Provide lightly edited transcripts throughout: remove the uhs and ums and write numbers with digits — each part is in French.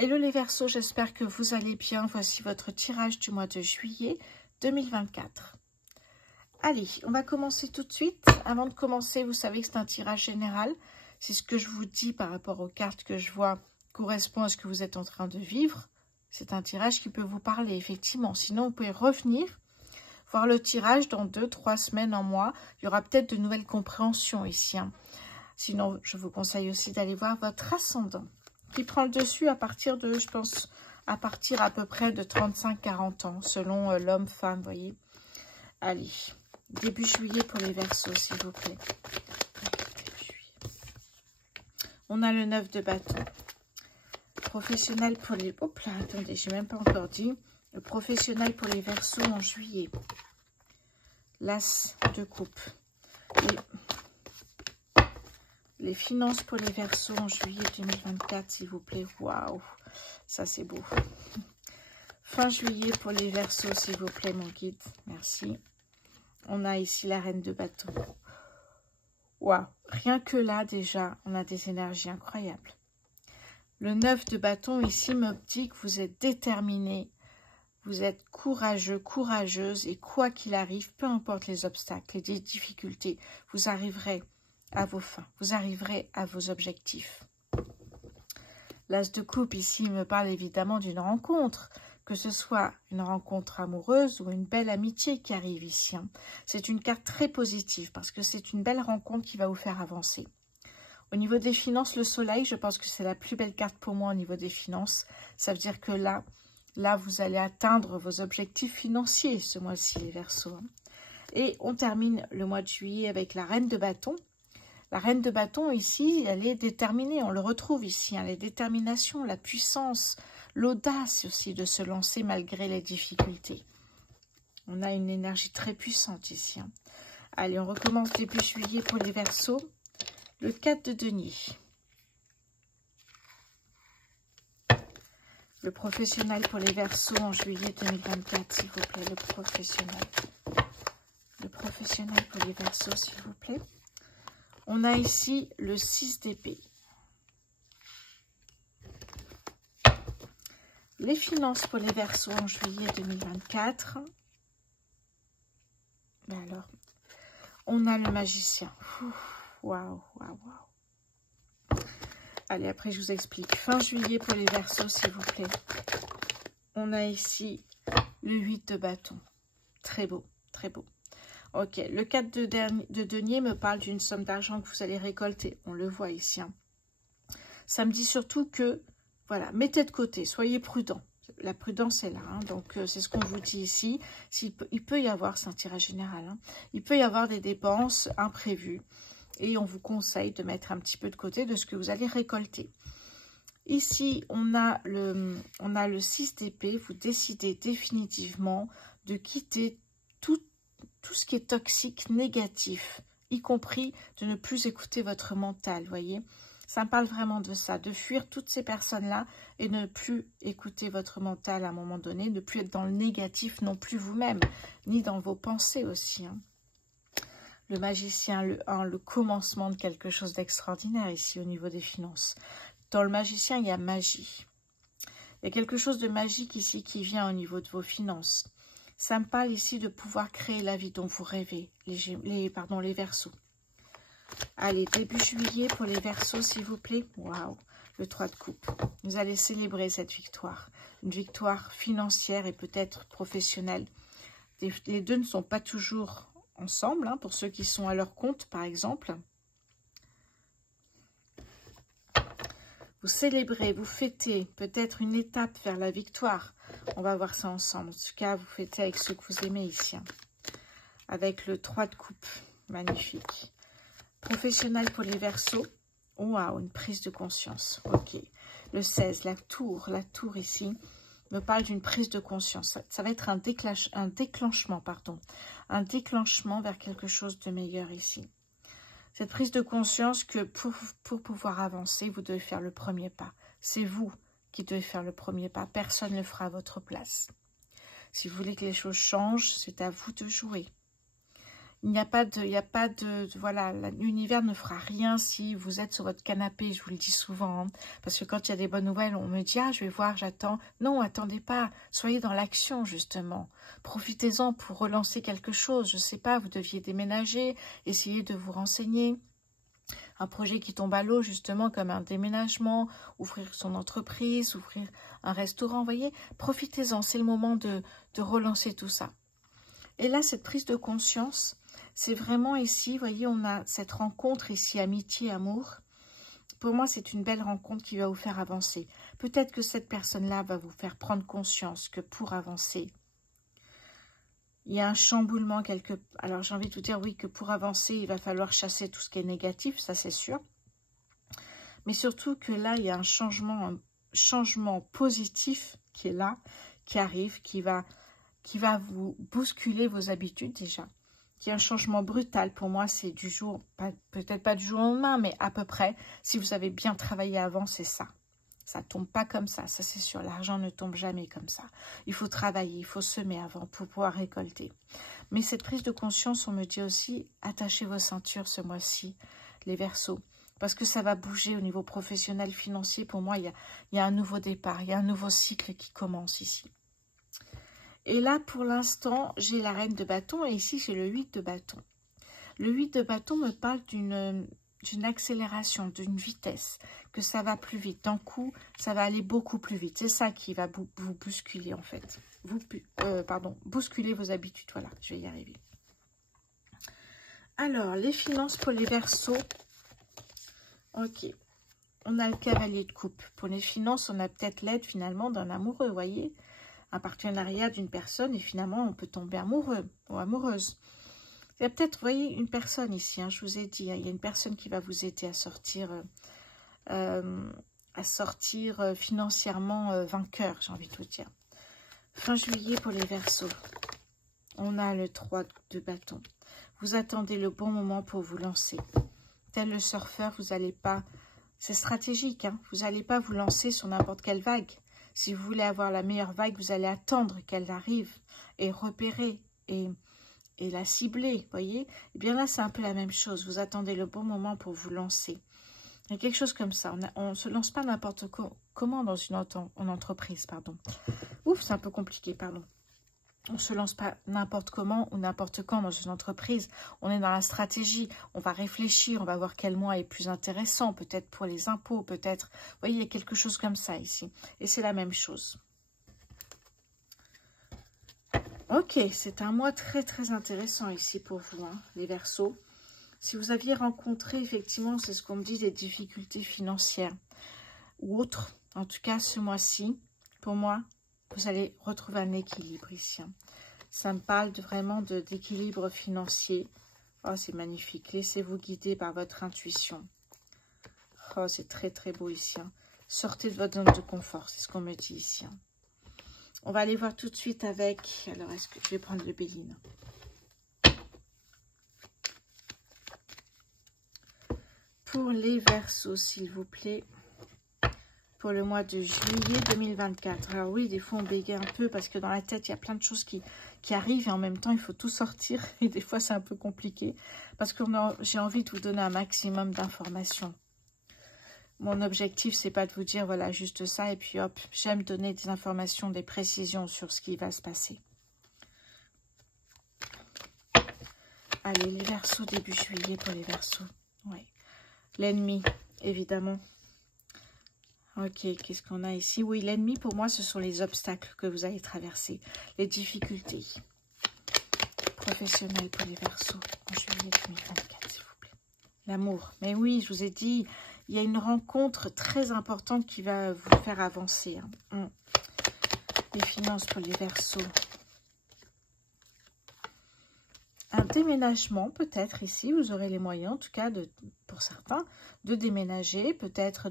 Hello les Verseaux, j'espère que vous allez bien. Voici votre tirage du mois de juillet 2024. Allez, on va commencer tout de suite. Avant de commencer, vous savez que c'est un tirage général. C'est ce que je vous dis par rapport aux cartes que je vois correspond à ce que vous êtes en train de vivre. C'est un tirage qui peut vous parler, effectivement. Sinon, vous pouvez revenir, voir le tirage dans 2-3 semaines, un mois. Il y aura peut-être de nouvelles compréhensions ici. Sinon, je vous conseille aussi d'aller voir votre ascendant, qui prend le dessus à partir de, je pense, à peu près de 35-40 ans, selon l'homme-femme, vous voyez. Allez, début juillet pour les Verseaux, s'il vous plaît. On a le 9 de bâton. Professionnel pour les... Hop là, attendez, j'ai même pas encore dit. Le professionnel pour les Verseaux en juillet. L'As de coupe. Les finances pour les Verseaux en juillet 2024, s'il vous plaît. Waouh, ça c'est beau. Fin juillet pour les Verseaux, s'il vous plaît, mon guide. Merci. On a ici la reine de bâton. Waouh, rien que là, déjà, on a des énergies incroyables. Le 9 de bâton, ici, me dit que vous êtes déterminé. Vous êtes courageux, courageuse. Et quoi qu'il arrive, peu importe les obstacles, les difficultés, vous arriverez à vos fins. Vous arriverez à vos objectifs. L'As de coupe, ici, me parle évidemment d'une rencontre. Que ce soit une rencontre amoureuse ou une belle amitié qui arrive ici. C'est une carte très positive parce que c'est une belle rencontre qui va vous faire avancer. Au niveau des finances, le soleil, je pense que c'est la plus belle carte pour moi au niveau des finances. Ça veut dire que là, vous allez atteindre vos objectifs financiers ce mois-ci, les Verseaux. Et on termine le mois de juillet avec la reine de bâton. La reine de bâton, ici, elle est déterminée. On le retrouve ici, la détermination, la puissance, l'audace aussi de se lancer malgré les difficultés. On a une énergie très puissante ici. Allez, on recommence début juillet pour les Verseaux. Le 4 de denier. Le professionnel pour les Verseaux en juillet 2024, s'il vous plaît. Le professionnel. Le professionnel pour les Verseaux, s'il vous plaît. On a ici le 6 d'épée. Les finances pour les Verseaux en juillet 2024. Ben alors, on a le magicien. Waouh, waouh, waouh. Allez, après je vous explique. Fin juillet pour les Verseaux, s'il vous plaît. On a ici le 8 de bâton. Très beau, très beau. Ok, le 4 de denier me parle d'une somme d'argent que vous allez récolter. On le voit ici. Ça me dit surtout que, voilà, mettez de côté, soyez prudent. La prudence est là, donc c'est ce qu'on vous dit ici. Il peut y avoir, c'est un tirage général, il peut y avoir des dépenses imprévues. Et on vous conseille de mettre un petit peu de côté de ce que vous allez récolter. Ici, on a le 6 d'épée. Vous décidez définitivement de quitter tout ce qui est toxique, négatif, y compris de ne plus écouter votre mental, voyez. Ça me parle vraiment de ça, de fuir toutes ces personnes-là et ne plus écouter votre mental à un moment donné, ne plus être dans le négatif non plus vous-même, ni dans vos pensées aussi. Le magicien, le 1, le commencement de quelque chose d'extraordinaire ici au niveau des finances. Dans le magicien, il y a magie. Il y a quelque chose de magique ici qui vient au niveau de vos finances. Ça me parle ici de pouvoir créer la vie dont vous rêvez, les Verseaux. Allez, début juillet pour les Verseaux, s'il vous plaît. Waouh, le 3 de coupe. Vous allez célébrer cette victoire. Une victoire financière et peut-être professionnelle. Les deux ne sont pas toujours ensemble, pour ceux qui sont à leur compte, par exemple. Vous célébrez, vous fêtez peut-être une étape vers la victoire. On va voir ça ensemble. En tout cas, vous fêtez avec ceux que vous aimez ici. Avec le 3 de coupe. Magnifique. Professionnel pour les Verseaux. Waouh, une prise de conscience. Ok. Le 16, la tour ici, me parle d'une prise de conscience. Ça va être un déclenchement, pardon. Un déclenchement vers quelque chose de meilleur ici. Cette prise de conscience que pour pouvoir avancer, vous devez faire le premier pas. C'est vous qui devez faire le premier pas. Personne ne le fera à votre place. Si vous voulez que les choses changent, c'est à vous de jouer. Il n'y a pas de, voilà, l'univers ne fera rien si vous êtes sur votre canapé, je vous le dis souvent. Hein, parce que quand il y a des bonnes nouvelles, on me dit, ah, je vais voir, j'attends. Non, attendez pas. Soyez dans l'action, justement. Profitez-en pour relancer quelque chose. Je sais pas, vous deviez déménager, essayez de vous renseigner. Un projet qui tombe à l'eau, justement, comme un déménagement, ouvrir son entreprise, ouvrir un restaurant, vous voyez. Profitez-en, c'est le moment de relancer tout ça. Et là, cette prise de conscience, c'est vraiment ici, vous voyez, on a cette rencontre ici, amitié, amour. Pour moi, c'est une belle rencontre qui va vous faire avancer. Peut-être que cette personne-là va vous faire prendre conscience que pour avancer, il y a un chamboulement quelque part. Alors, j'ai envie de vous dire, oui, que pour avancer, il va falloir chasser tout ce qui est négatif, ça c'est sûr. Mais surtout que là, il y a un changement positif qui est là, qui arrive, qui va vous bousculer vos habitudes déjà. Qui est un changement brutal. Pour moi, c'est du jour, peut-être pas du jour au lendemain, mais à peu près. Si vous avez bien travaillé avant, c'est ça. Ça ne tombe pas comme ça c'est sûr. L'argent ne tombe jamais comme ça. Il faut travailler, il faut semer avant pour pouvoir récolter. Mais cette prise de conscience, on me dit aussi, attachez vos ceintures ce mois-ci, les Verseaux. Parce que ça va bouger au niveau professionnel, financier. Pour moi, il y a un nouveau départ, il y a un nouveau cycle qui commence ici. Et là, pour l'instant, j'ai la reine de bâton et ici, j'ai le 8 de bâton. Le 8 de bâton me parle d'une accélération, d'une vitesse, que ça va plus vite. D'un coup, ça va aller beaucoup plus vite. C'est ça qui va vous bousculer, en fait. Bousculer vos habitudes. Voilà, je vais y arriver. Alors, les finances pour les Verseaux. Ok. On a le cavalier de coupe. Pour les finances, on a peut-être l'aide, finalement, d'un amoureux, vous voyez, un partenariat d'une personne et finalement on peut tomber amoureux ou amoureuse. Il y a peut-être, vous voyez, une personne ici, hein, je vous ai dit, hein, il y a une personne qui va vous aider à sortir financièrement vainqueur, j'ai envie de vous dire. Fin juillet pour les Verseaux, on a le 3 de bâton. Vous attendez le bon moment pour vous lancer. Tel le surfeur, vous n'allez pas, c'est stratégique, hein, vous n'allez pas vous lancer sur n'importe quelle vague. Si vous voulez avoir la meilleure vague, vous allez attendre qu'elle arrive et repérer et la cibler, voyez. Et bien là, c'est un peu la même chose. Vous attendez le bon moment pour vous lancer. Il y a quelque chose comme ça. On ne se lance pas n'importe comment dans une entreprise, pardon. Ouf, c'est un peu compliqué, pardon. On ne se lance pas n'importe comment ou n'importe quand dans une entreprise. On est dans la stratégie. On va réfléchir. On va voir quel mois est plus intéressant. Peut-être pour les impôts. Peut-être. Vous voyez, il y a quelque chose comme ça ici. Et c'est la même chose. Ok, c'est un mois très très intéressant ici pour vous, hein, les Verseaux. Si vous aviez rencontré, effectivement, c'est ce qu'on me dit, des difficultés financières ou autres, en tout cas ce mois-ci, pour moi, vous allez retrouver un équilibre ici. Hein. Ça me parle vraiment d'équilibre financier. Oh, c'est magnifique. Laissez-vous guider par votre intuition. Oh, c'est très très beau ici. Hein. Sortez de votre zone de confort, c'est ce qu'on me dit ici. Hein. On va aller voir tout de suite avec... Alors, est-ce que je vais prendre le Béline? Pour les Verseaux, s'il vous plaît. Pour le mois de juillet 2024. Alors oui, des fois on bégaye un peu parce que dans la tête, il y a plein de choses qui arrivent et en même temps, il faut tout sortir. Et des fois, c'est un peu compliqué parce que j'ai envie de vous donner un maximum d'informations. Mon objectif, c'est pas de vous dire, voilà, juste ça. Et puis hop, j'aime donner des informations, des précisions sur ce qui va se passer. Allez, les Verseaux, début juillet pour les Verseaux. Oui. L'ennemi, évidemment. Ok, qu'est-ce qu'on a ici? Oui, l'ennemi, pour moi, ce sont les obstacles que vous allez traverser. Les difficultés. Professionnelles pour les Verseaux en juillet 2024, s'il vous plaît. L'amour. Mais oui, je vous ai dit, il y a une rencontre très importante qui va vous faire avancer. Hein. Les finances pour les Verseaux. Un déménagement, peut-être ici, vous aurez les moyens, en tout cas, pour certains, de déménager, peut-être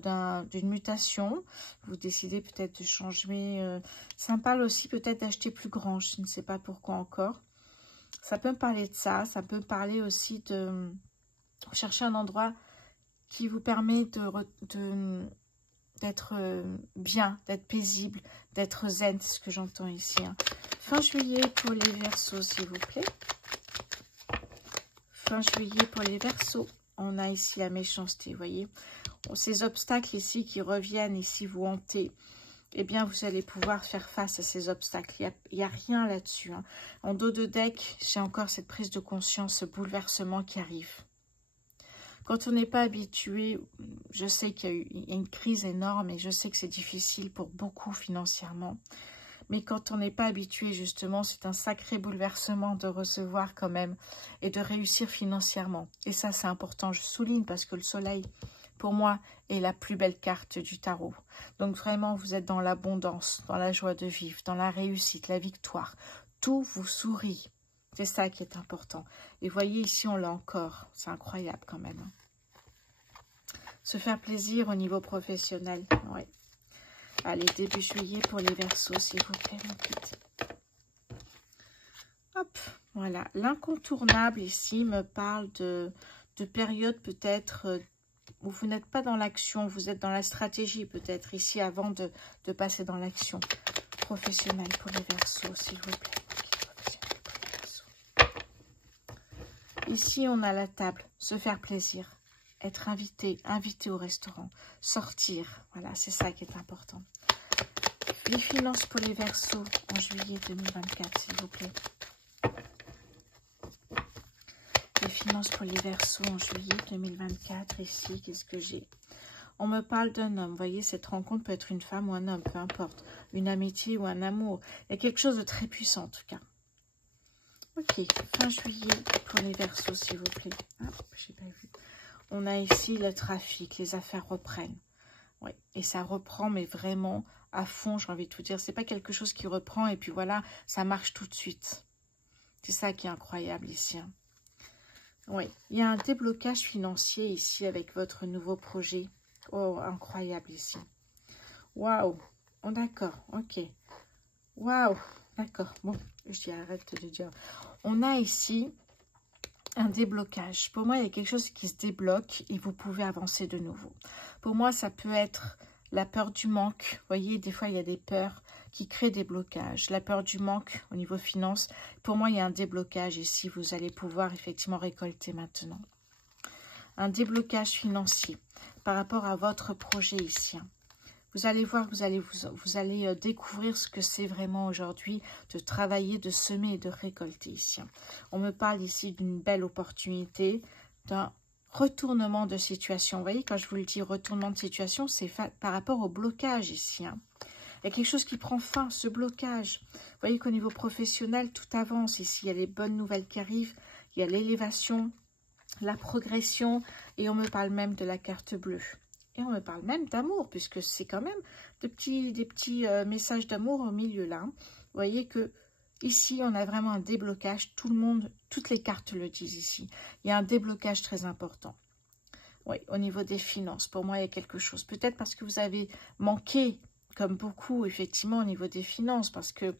d'une mutation. Vous décidez peut-être de changer. Ça me parle aussi peut-être d'acheter plus grand, je ne sais pas pourquoi encore. Ça peut me parler de ça, ça peut me parler aussi de chercher un endroit qui vous permet d'être bien, d'être paisible, d'être zen, c'est ce que j'entends ici. Hein. Fin juillet pour les Verseaux, s'il vous plaît. Fin juillet pour les Verseaux. On a ici la méchanceté, vous voyez. Ces obstacles ici qui reviennent ici vous hanter. Eh bien, vous allez pouvoir faire face à ces obstacles. Il n'y a rien là-dessus. Hein. En dos de deck, j'ai encore cette prise de conscience, ce bouleversement qui arrive. Quand on n'est pas habitué, je sais qu'il y a une crise énorme et je sais que c'est difficile pour beaucoup financièrement. Mais quand on n'est pas habitué, justement, c'est un sacré bouleversement de recevoir quand même et de réussir financièrement. Et ça, c'est important, je souligne, parce que le soleil, pour moi, est la plus belle carte du tarot. Donc vraiment, vous êtes dans l'abondance, dans la joie de vivre, dans la réussite, la victoire. Tout vous sourit. C'est ça qui est important. Et voyez, ici, on l'a encore. C'est incroyable quand même. Hein. Se faire plaisir au niveau professionnel. Ouais. Allez, début juillet pour les Verseaux, s'il vous plaît, mon petit. Hop, voilà. L'incontournable ici me parle de période peut-être où vous n'êtes pas dans l'action, vous êtes dans la stratégie peut-être ici avant de passer dans l'action professionnelle pour les Verseaux, s'il vous plaît. Ici, on a la table, se faire plaisir, être invité au restaurant, sortir. Voilà, c'est ça qui est important. Les finances pour les Verseaux en juillet 2024, s'il vous plaît. Les finances pour les Verseaux en juillet 2024. Ici, qu'est-ce que j'ai? On me parle d'un homme. Vous voyez, cette rencontre peut être une femme ou un homme, peu importe. Une amitié ou un amour. Il y a quelque chose de très puissant, en tout cas. Ok, fin juillet pour les Verseaux, s'il vous plaît. Ah, j'ai pas vu. On a ici le trafic, les affaires reprennent. Oui, et ça reprend, mais vraiment à fond, j'ai envie de tout dire. C'est pas quelque chose qui reprend et puis voilà, ça marche tout de suite. C'est ça qui est incroyable ici. Hein. Oui, il y a un déblocage financier ici avec votre nouveau projet. Oh, incroyable ici. Waouh, oh, d'accord, ok. Waouh, d'accord, bon, je dis arrête de dire. On a ici un déblocage. Pour moi, il y a quelque chose qui se débloque et vous pouvez avancer de nouveau. Pour moi, ça peut être la peur du manque. Vous voyez, des fois, il y a des peurs qui créent des blocages. La peur du manque au niveau finance. Pour moi, il y a un déblocage ici. Vous allez pouvoir effectivement récolter maintenant. Un déblocage financier par rapport à votre projet ici. Vous allez voir, vous allez découvrir ce que c'est vraiment aujourd'hui de travailler, de semer et de récolter ici. On me parle ici d'une belle opportunité, d'un retournement de situation. Vous voyez, quand je vous le dis retournement de situation, c'est par rapport au blocage ici. Hein. Il y a quelque chose qui prend fin, ce blocage. Vous voyez qu'au niveau professionnel, tout avance ici. Il y a les bonnes nouvelles qui arrivent, il y a l'élévation, la progression et on me parle même de la carte bleue. Et on me parle même d'amour, puisque c'est quand même des petits messages d'amour au milieu là. Hein. Vous voyez que ici, on a vraiment un déblocage. Tout le monde, toutes les cartes le disent ici. Il y a un déblocage très important. Oui, au niveau des finances, pour moi, il y a quelque chose. Peut-être parce que vous avez manqué, comme beaucoup, effectivement, au niveau des finances, parce que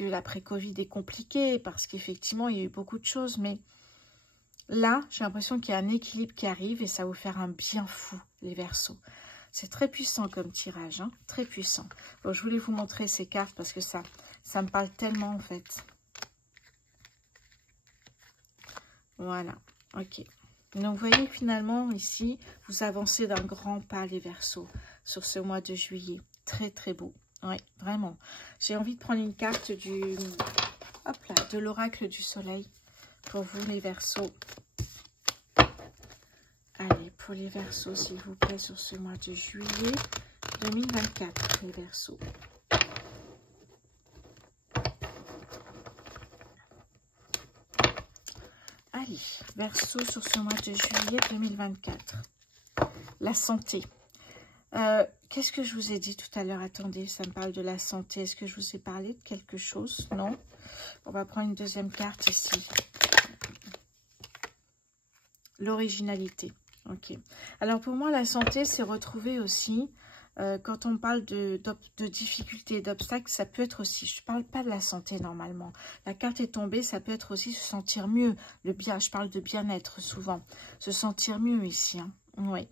l'après-Covid est compliqué, parce qu'effectivement, il y a eu beaucoup de choses, mais... Là, j'ai l'impression qu'il y a un équilibre qui arrive et ça va vous faire un bien fou, les Verseaux. C'est très puissant comme tirage, hein, très puissant. Bon, je voulais vous montrer ces cartes parce que ça me parle tellement en fait. Voilà, ok. Donc, vous voyez finalement ici, vous avancez d'un grand pas, les Verseaux, sur ce mois de juillet. Très, très beau. Oui, vraiment. J'ai envie de prendre une carte de l'oracle du soleil. Pour vous, les Verseaux. Allez, pour les Verseaux, s'il vous plaît, sur ce mois de juillet 2024, les Verseaux. Allez, Verseaux, sur ce mois de juillet 2024. La santé. Qu'est-ce que je vous ai dit tout à l'heure? Attendez, ça me parle de la santé. Est-ce que je vous ai parlé de quelque chose? Non. On va prendre une deuxième carte ici. L'originalité. Ok. Alors pour moi, la santé, c'est retrouver aussi, quand on parle de difficultés et d'obstacles, ça peut être aussi, je ne parle pas de la santé normalement. La carte est tombée, ça peut être aussi se sentir mieux. Je parle de bien-être souvent. Se sentir mieux ici. Hein. Oui.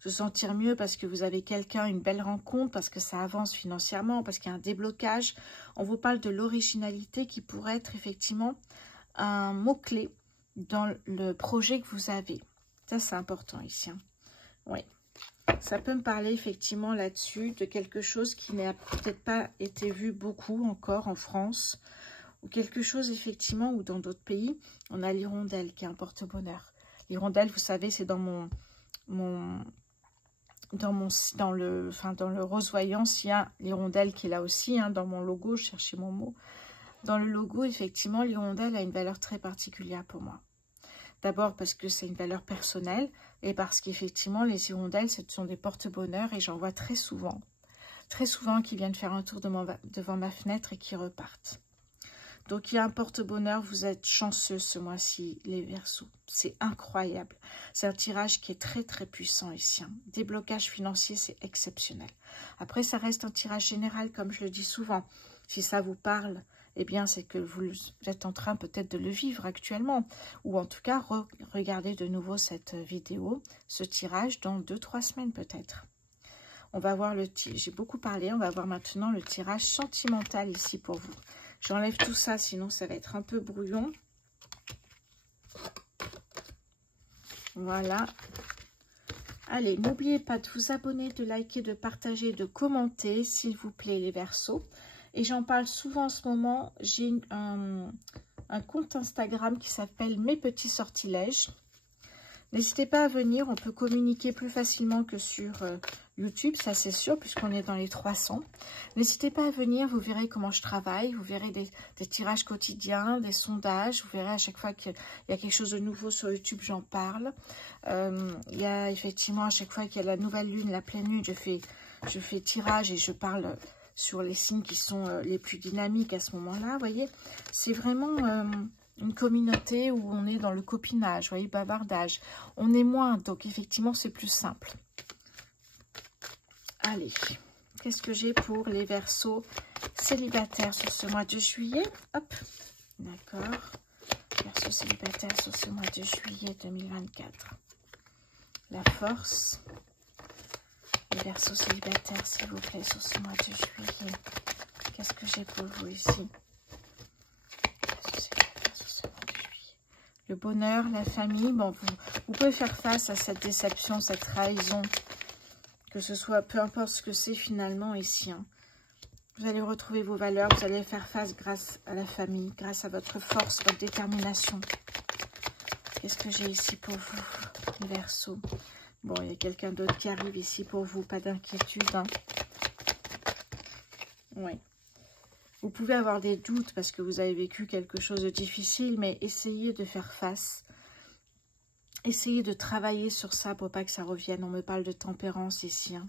Se sentir mieux parce que vous avez quelqu'un, une belle rencontre, parce que ça avance financièrement, parce qu'il y a un déblocage. On vous parle de l'originalité qui pourrait être effectivement un mot-clé dans le projet que vous avez. Ça, c'est important ici. Hein. Oui. Ça peut me parler effectivement là-dessus de quelque chose qui n'a peut-être pas été vu beaucoup encore en France. Ou quelque chose effectivement, ou dans d'autres pays, on a l'hirondelle qui est un porte-bonheur. L'hirondelle, vous savez, c'est dans le rose voyance, il y a l'hirondelle qui est là aussi, hein, dans mon logo, je cherchais mon mot. Dans le logo, effectivement, l'hirondelle a une valeur très particulière pour moi. D'abord parce que c'est une valeur personnelle et parce qu'effectivement, les hirondelles, ce sont des porte-bonheur et j'en vois très souvent qui viennent faire un tour devant ma fenêtre et qui repartent. Donc, il y a un porte-bonheur, vous êtes chanceux ce mois-ci, les Verseaux. C'est incroyable. C'est un tirage qui est très, très puissant ici. Hein. Déblocage financier, c'est exceptionnel. Après, ça reste un tirage général, comme je le dis souvent. Si ça vous parle, eh bien, c'est que vous êtes en train peut-être de le vivre actuellement. Ou en tout cas, regardez de nouveau cette vidéo, ce tirage dans 2-3 semaines peut-être. On va voir j'ai beaucoup parlé, on va voir maintenant le tirage sentimental ici pour vous. J'enlève tout ça, sinon ça va être un peu brouillon. Voilà. Allez, n'oubliez pas de vous abonner, de liker, de partager, de commenter, s'il vous plaît, les Verseaux. Et j'en parle souvent en ce moment. J'ai un compte Instagram qui s'appelle Mes Petits Sortilèges. N'hésitez pas à venir, on peut communiquer plus facilement que sur YouTube, ça c'est sûr, puisqu'on est dans les 300. N'hésitez pas à venir, vous verrez comment je travaille, vous verrez des tirages quotidiens, des sondages, vous verrez à chaque fois qu'il y a quelque chose de nouveau sur YouTube, j'en parle. Il y a effectivement à chaque fois qu'il y a la nouvelle lune, la pleine lune, je fais tirage et je parle sur les signes qui sont les plus dynamiques à ce moment-là, vous voyez. C'est vraiment... une communauté où on est dans le copinage, vous voyez, bavardage. On est moins, donc effectivement, c'est plus simple. Allez, qu'est-ce que j'ai pour les Verseaux célibataires sur ce mois de juillet? Hop, d'accord. Verseaux célibataires sur ce mois de juillet 2024. La force. Les Verseaux célibataires, s'il vous plaît, sur ce mois de juillet. Qu'est-ce que j'ai pour vous ici? Le bonheur, la famille, bon, vous pouvez faire face à cette déception, cette trahison, que ce soit, peu importe ce que c'est finalement ici. Hein. Vous allez retrouver vos valeurs, vous allez faire face grâce à la famille, grâce à votre force, votre détermination. Qu'est-ce que j'ai ici pour vous, les Verseaux? Bon, il y a quelqu'un d'autre qui arrive ici pour vous, pas d'inquiétude. Hein. Oui. Vous pouvez avoir des doutes parce que vous avez vécu quelque chose de difficile, mais essayez de faire face. Essayez de travailler sur ça pour pas que ça revienne. On me parle de tempérance ici, hein.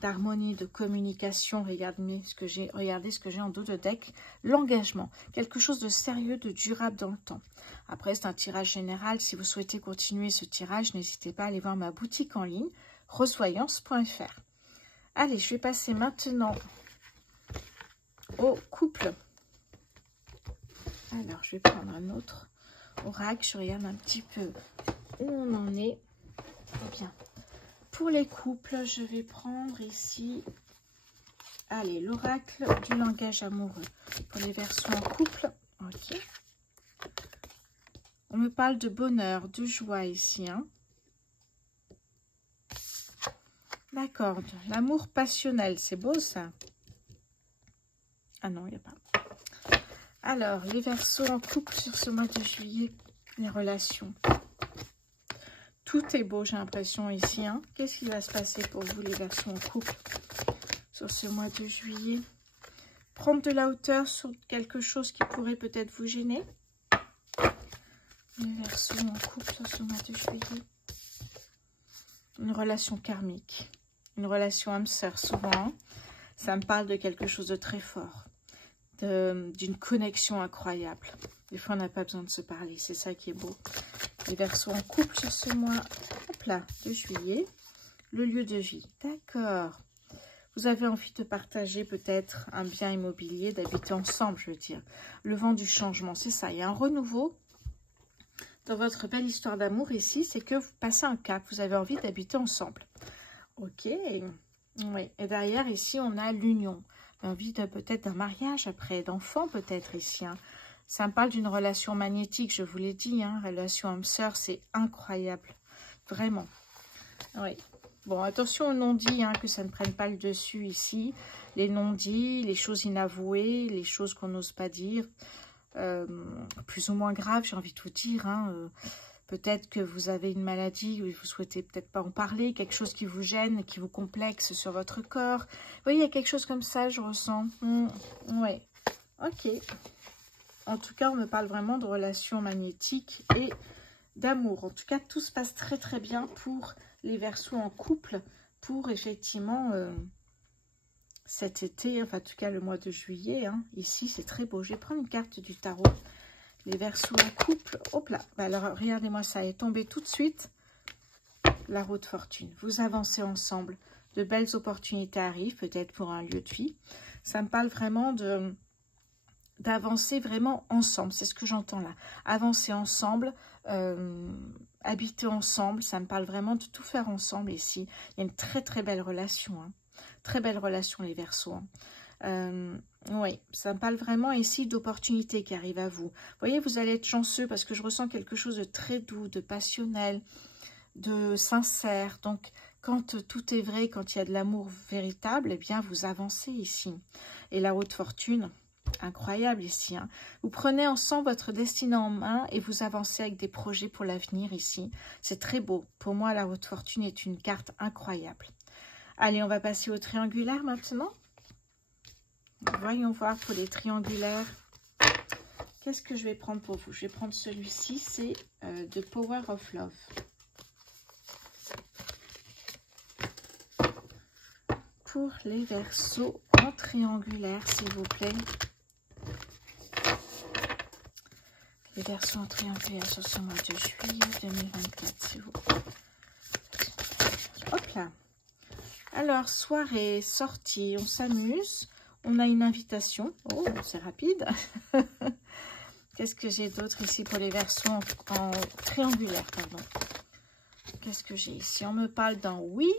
D'harmonie, de communication. Regardez ce que j'ai en dos de deck. L'engagement. Quelque chose de sérieux, de durable dans le temps. Après, c'est un tirage général. Si vous souhaitez continuer ce tirage, n'hésitez pas à aller voir ma boutique en ligne, rosevoyance.fr. Allez, je vais passer maintenant au couple. Alors, je vais prendre un autre oracle. Je regarde un petit peu où on en est. Bien. Pour les couples, je vais prendre ici, allez, l'oracle du langage amoureux. Pour les Verseaux en couple, ok. On me parle de bonheur, de joie ici, hein. D'accord, l'amour passionnel, c'est beau ça. Ah non, il n'y a pas. Alors, les Verseaux en couple sur ce mois de juillet, les relations. Tout est beau, j'ai l'impression ici. Hein. Qu'est-ce qui va se passer pour vous, les Verseaux en couple, sur ce mois de juillet? Prendre de la hauteur sur quelque chose qui pourrait peut-être vous gêner. Les Verseaux en couple sur ce mois de juillet. Une relation karmique. Une relation âme-sœur, souvent. Hein. Ça me parle de quelque chose de très fort. D'une connexion incroyable. Des fois, on n'a pas besoin de se parler. C'est ça qui est beau. Les Verseaux en couple sur ce mois, hop là, de juillet. Le lieu de vie. D'accord. Vous avez envie de partager peut-être un bien immobilier, d'habiter ensemble, je veux dire. Le vent du changement, c'est ça. Il y a un renouveau dans votre belle histoire d'amour ici. C'est que vous passez un cap. Vous avez envie d'habiter ensemble. Ok. Oui. Et derrière, ici, on a l'union. Envie de peut-être d'un mariage après, d'enfants peut-être ici. Hein. Ça me parle d'une relation magnétique, je vous l'ai dit, hein, relation âme-sœur, c'est incroyable. Vraiment. Oui. Bon, attention aux non-dits, hein, que ça ne prenne pas le dessus ici. Les non-dits, les choses inavouées, les choses qu'on n'ose pas dire. Plus ou moins graves, j'ai envie de vous dire. Hein, peut-être que vous avez une maladie ou vous souhaitez peut-être pas en parler. Quelque chose qui vous gêne, qui vous complexe sur votre corps. Vous voyez, il y a quelque chose comme ça, je ressens. Oui. Ok. En tout cas, on me parle vraiment de relations magnétiques et d'amour. En tout cas, tout se passe très très bien pour les Verseaux en couple, pour effectivement cet été, enfin en tout cas le mois de juillet. Hein. Ici, c'est très beau. Je vais prendre une carte du tarot. Les Verseaux en couple. Hop là. Bah alors, regardez-moi ça. Elle est tombée tout de suite. La roue de fortune. Vous avancez ensemble. De belles opportunités arrivent, peut-être pour un lieu de vie. Ça me parle vraiment d'avancer vraiment ensemble, c'est ce que j'entends là. Avancer ensemble, habiter ensemble, ça me parle vraiment de tout faire ensemble ici. Il y a une très très belle relation, hein. Très belle relation les Verseaux. Hein. Oui, ça me parle vraiment ici d'opportunités qui arrivent à vous. Vous voyez, vous allez être chanceux parce que je ressens quelque chose de très doux, de passionnel, de sincère. Donc, quand tout est vrai, quand il y a de l'amour véritable, eh bien, vous avancez ici. Et la haute fortune... Incroyable ici. Hein. Vous prenez ensemble votre destinée en main et vous avancez avec des projets pour l'avenir ici. C'est très beau. Pour moi, la haute fortune est une carte incroyable. Allez, on va passer au triangulaire maintenant. Voyons voir pour les triangulaires. Qu'est-ce que je vais prendre pour vous? Je vais prendre celui-ci, c'est The Power of Love. Pour les Verseaux en triangulaire, s'il vous plaît. Les Verseaux en triangulaire sur ce mois de juillet 2024, s'il vous plaît. Hop là. Alors, soirée, sortie, on s'amuse. On a une invitation. Oh, c'est rapide. Qu'est-ce que j'ai d'autre ici pour les Verseaux en triangulaire, pardon. Qu'est-ce que j'ai ici? On me parle d'un oui.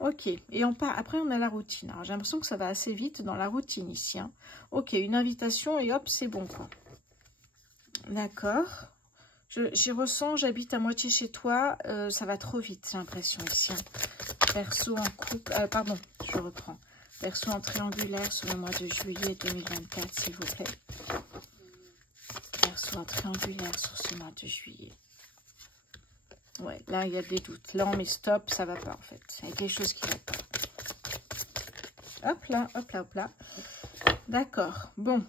Ok. Et après, on a la routine. Alors, j'ai l'impression que ça va assez vite dans la routine ici. Hein. Ok, une invitation et hop, c'est bon, quoi. D'accord. J'y ressens, j'habite à moitié chez toi. Ça va trop vite, j'ai l'impression ici. Hein. Verseau en couple. Pardon, je reprends. Verseau en triangulaire sur le mois de juillet 2024, s'il vous plaît. Verseau en triangulaire sur ce mois de juillet. Ouais, là, il y a des doutes. Là, on met stop, ça va pas, en fait. Il y a quelque chose qui va pas. Hop là, hop là, hop là. D'accord. Bon.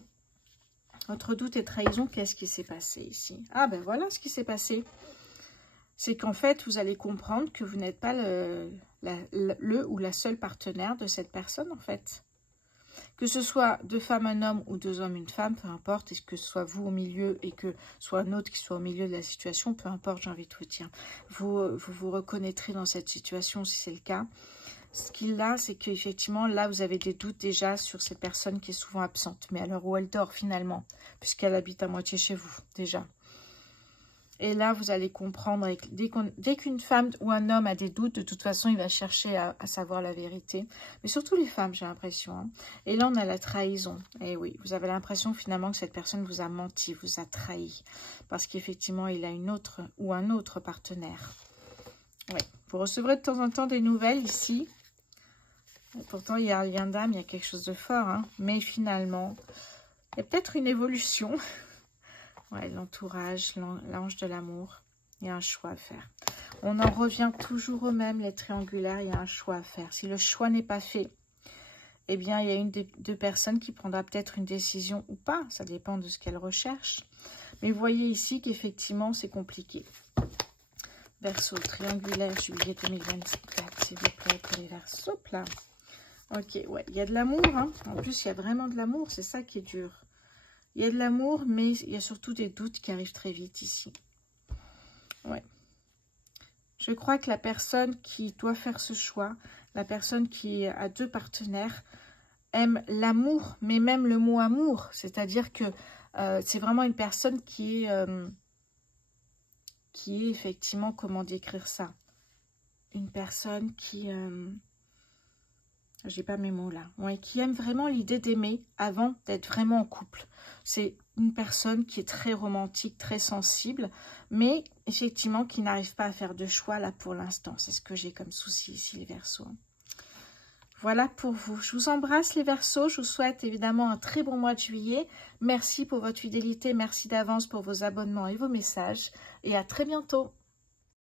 Entre doute et trahison, qu'est-ce qui s'est passé ici? Ah ben voilà ce qui s'est passé. C'est qu'en fait, vous allez comprendre que vous n'êtes pas le ou la seule partenaire de cette personne, en fait. Que ce soit deux femmes, un homme ou deux hommes, une femme, peu importe. Et que ce soit vous au milieu et que soit un autre qui soit au milieu de la situation, peu importe, j'ai envie de vous dire. Vous reconnaîtrez dans cette situation si c'est le cas. Ce qu'il a, c'est qu'effectivement, là, vous avez des doutes déjà sur cette personne qui est souvent absente. Mais à l'heure où elle dort, finalement, puisqu'elle habite à moitié chez vous, déjà. Et là, vous allez comprendre, dès qu'une femme ou un homme a des doutes, de toute façon, il va chercher à savoir la vérité. Mais surtout les femmes, j'ai l'impression. Hein. Et là, on a la trahison. Et oui, vous avez l'impression finalement que cette personne vous a menti, vous a trahi. Parce qu'effectivement, il a une autre ou un autre partenaire. Oui. Vous recevrez de temps en temps des nouvelles ici. Pourtant, il y a un lien d'âme, il y a quelque chose de fort. Hein. Mais finalement, il y a peut-être une évolution. Ouais, l'entourage, l'ange de l'amour. Il y a un choix à faire. On en revient toujours au même, les triangulaires. Il y a un choix à faire. Si le choix n'est pas fait, eh bien, il y a une des deux personnes qui prendra peut-être une décision ou pas. Ça dépend de ce qu'elle recherche. Mais vous voyez ici qu'effectivement, c'est compliqué. Verseau triangulaire, juillet 2024, s'il vous plaît, pour les Verseaux. Là. Ok, ouais, il y a de l'amour. Hein. En plus, il y a vraiment de l'amour. C'est ça qui est dur. Il y a de l'amour, mais il y a surtout des doutes qui arrivent très vite ici. Ouais. Je crois que la personne qui doit faire ce choix, la personne qui a deux partenaires, aime l'amour, mais même le mot amour. C'est-à-dire que c'est vraiment une personne qui est effectivement, comment décrire ça? Une personne qui j'ai pas mes mots là, ouais, qui aime vraiment l'idée d'aimer avant d'être vraiment en couple. C'est une personne qui est très romantique, très sensible, mais effectivement qui n'arrive pas à faire de choix là pour l'instant. C'est ce que j'ai comme souci ici, les Verseaux. Voilà pour vous. Je vous embrasse les Verseaux. Je vous souhaite évidemment un très bon mois de juillet. Merci pour votre fidélité. Merci d'avance pour vos abonnements et vos messages. Et à très bientôt.